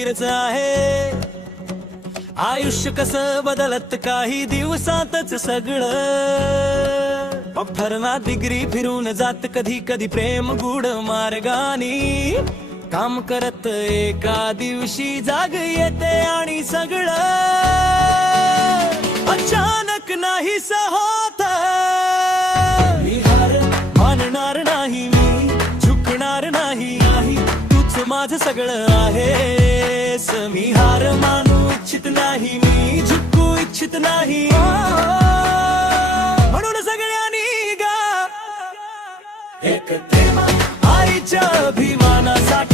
स्थिरच आहे. आयुष्य कसं बदलत काही दिवसातच सगळं. ठरना डिग्री फिरून जात कधी कधी प्रेम गुड मार्गानी. काम करत एका दिवशी जाग येते आणि सगळं अचानक नाही होत. मी हार मानणार नाही, मी झुकणार नाही, तूच माझं सगळं आहेस. मी हार मानू इच्छित नाही, मी झुकू इच्छित नाही. म्हणून सगळ्यांनी गा एक प्रेम आईच्या अभिमानासाठी